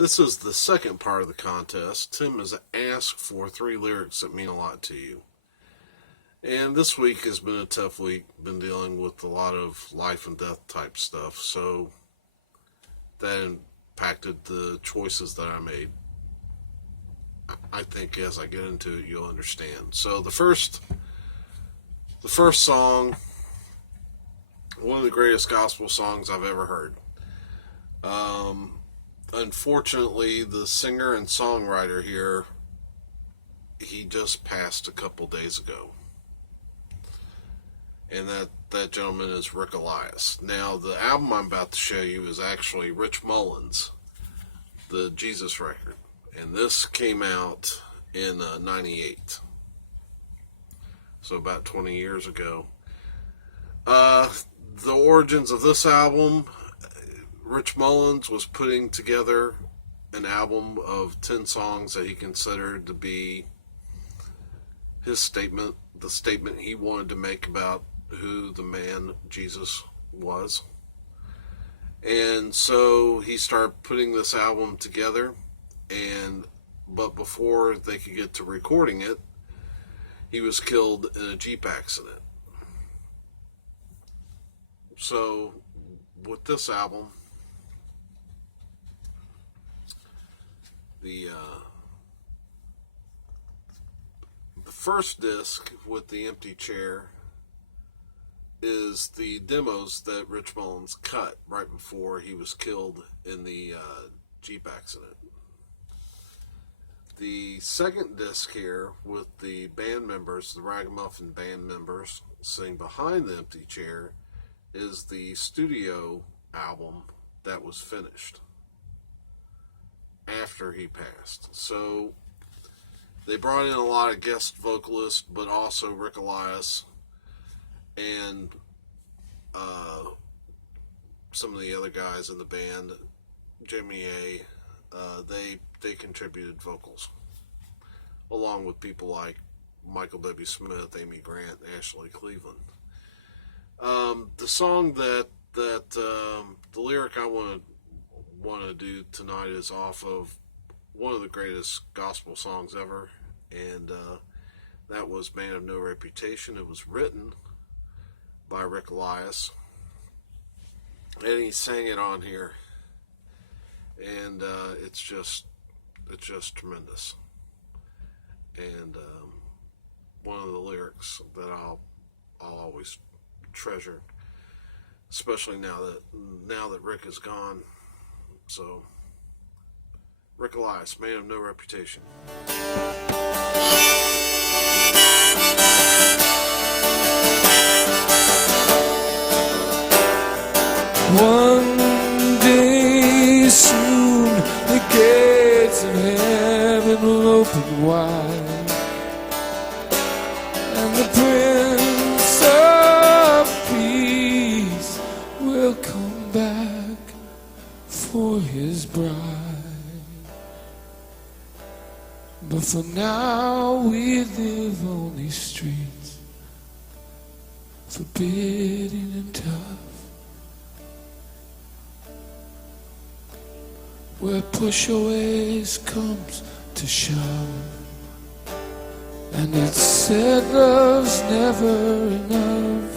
This is the second part of the contest. Tim has asked for 3 lyrics that mean a lot to you. And this week has been a tough week. Been dealing with a lot of life and death type stuff. So that impacted the choices that I made. I think as I get into it, you'll understand. So the first song, one of the greatest gospel songs I've ever heard. Unfortunately, the singer and songwriter here, he just passed a couple days ago. And that gentleman is Rick Elias. Now, the album I'm about to show you is actually Rich Mullins' The Jesus Record. And this came out in 98. So about 20 years ago. The origins of this album, Rich Mullins was putting together an album of 10 songs that he considered to be his statement, the statement he wanted to make about who the man Jesus was. And so he started putting this album together, but before they could get to recording it, he was killed in a Jeep accident. So with this album, the first disc with the empty chair is the demos that Rich Mullins cut right before he was killed in the Jeep accident. The second disc here with the band members, the Ragamuffin band members, sitting behind the empty chair is the studio album that was finished after he passed. So they brought in a lot of guest vocalists, but also Rick Elias and some of the other guys in the band, Jimmy A. They contributed vocals, along with people like Michael W. Smith, Amy Grant, and Ashley Cleveland. The song the lyric I want to do tonight is off of one of the greatest gospel songs ever, and that was Man of No Reputation. It was written by Rick Elias, and he sang it on here, and it's just tremendous, and one of the lyrics that I'll always treasure, especially now that Rick is gone. So, Rick Elias, Man of No Reputation. One day soon the gates of heaven will open wide, and the Prince of Peace will come back for his bride. But for now we live on these streets, forbidding and tough, where push always comes to shove, and it's said love's never enough,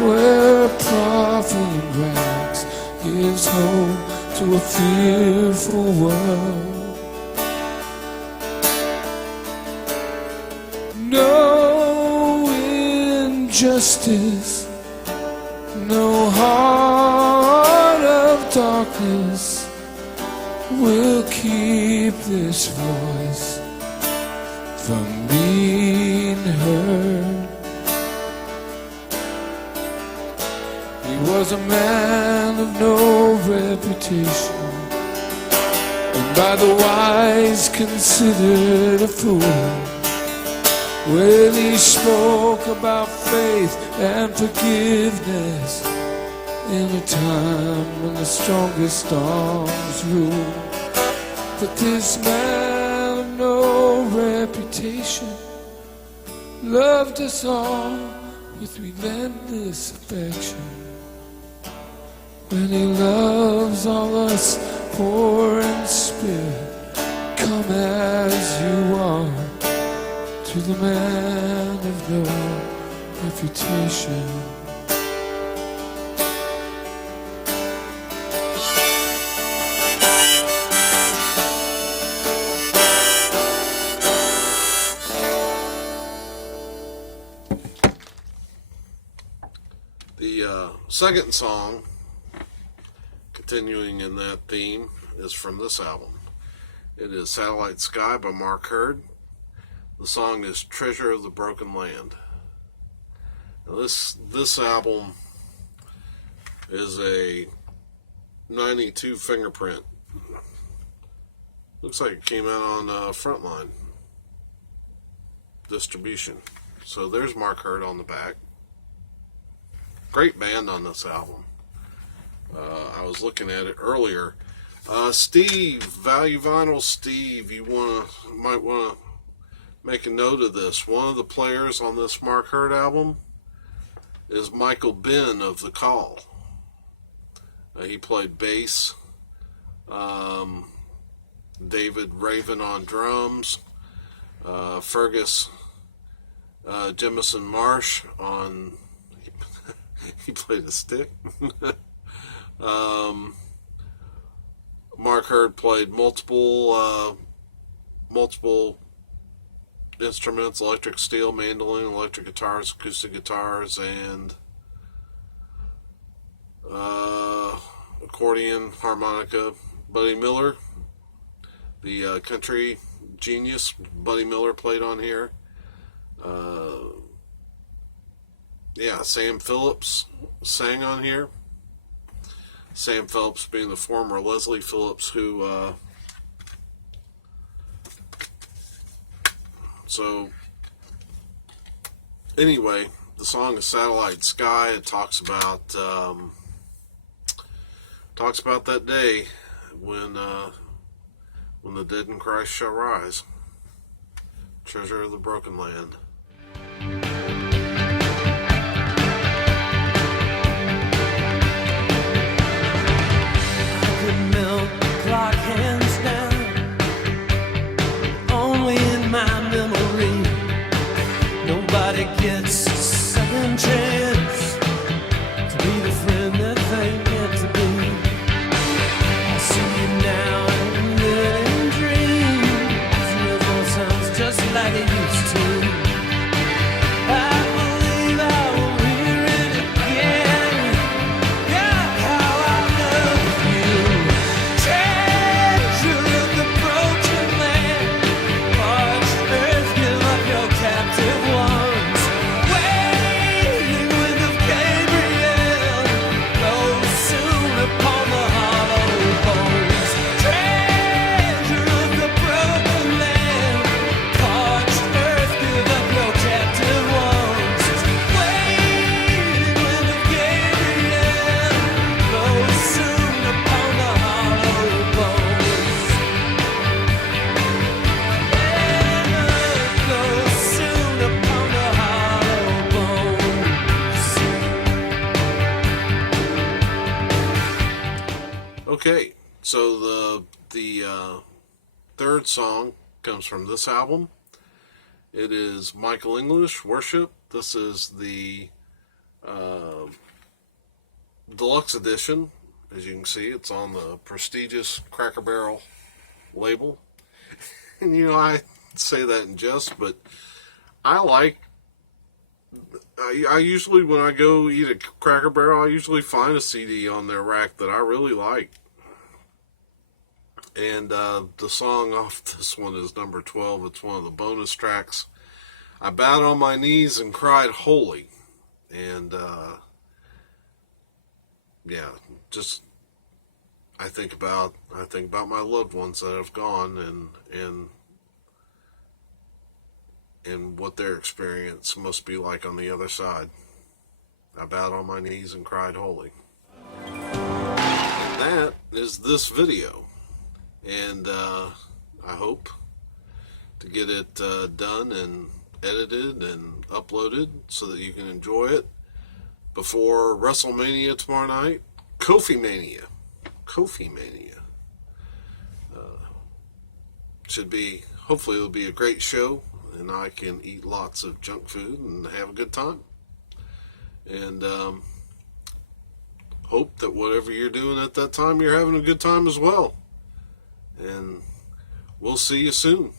where a prophet in rags gives hope to a fearful world. No injustice, no heart of darkness will keep this voice from being heard. He was a man of no reputation, and by the wise considered a fool, when he spoke about faith and forgiveness in a time when the strongest storms rule. But this man of no reputation loved us all with relentless affection. When he loves all us foreign spirit, come as you are, to the man of no reputation. The second song, continuing in that theme, is from this album. It is Satellite Sky by Mark Hurd. The song is Treasure of the Broken Land. Now this album is a 92 fingerprint. Looks like it came out on Frontline distribution. So there's Mark Hurd on the back. Great band on this album. I was looking at it earlier. Steve, Value Vinyl Steve, you might want to make a note of this. One of the players on this Mark Hurd album is Michael Ben of The Call. He played bass. David Raven on drums. Fergus Jemison Marsh on... he played a stick. Mark Hurd played multiple instruments: electric steel, mandolin, electric guitars, acoustic guitars, and accordion, harmonica. Buddy Miller, the country genius Buddy Miller, played on here. Sam Phillips sang on here. Sam Phillips being the former Leslie Phillips, who so anyway, the song is Satellite Sky. It talks about that day when the dead in Christ shall rise. Treasure of the Broken Land. Clock hands down, only in my memory. Nobody gets a second chance to be the friend that they meant to be. I see you now and then in dreams. Your voice sounds just like it used to. I believe I will hear it again. Yeah, how I love you. Treasure of the broken land, parched earth, give up your captive ones. Wailing wind of Gabriel, blows soon upon the hollow bones. Treasure of the broken land, parched earth, give up your captive ones. Wailing wind of Gabriel, blows soon upon the hollow bones. Blows soon upon the hollow bones. Okay, so the third song comes from this album. It is Michael English, Worship. This is the deluxe edition. As you can see, it's on the prestigious Cracker Barrel label. And I say that in jest, but I usually, when I go eat at Cracker Barrel, I usually find a CD on their rack that I really like. And the song off this one is number 12. It's one of the bonus tracks. I bowed on my knees and cried holy. And just I think about my loved ones that have gone, and what their experience must be like on the other side. I bowed on my knees and cried holy. And that is this video. And I hope to get it done and edited and uploaded so that you can enjoy it before WrestleMania tomorrow night. Kofi Mania. hopefully it'll be a great show, and I can eat lots of junk food and have a good time. And hope that whatever you're doing at that time, you're having a good time as well. And we'll see you soon.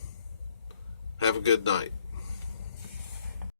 Have a good night.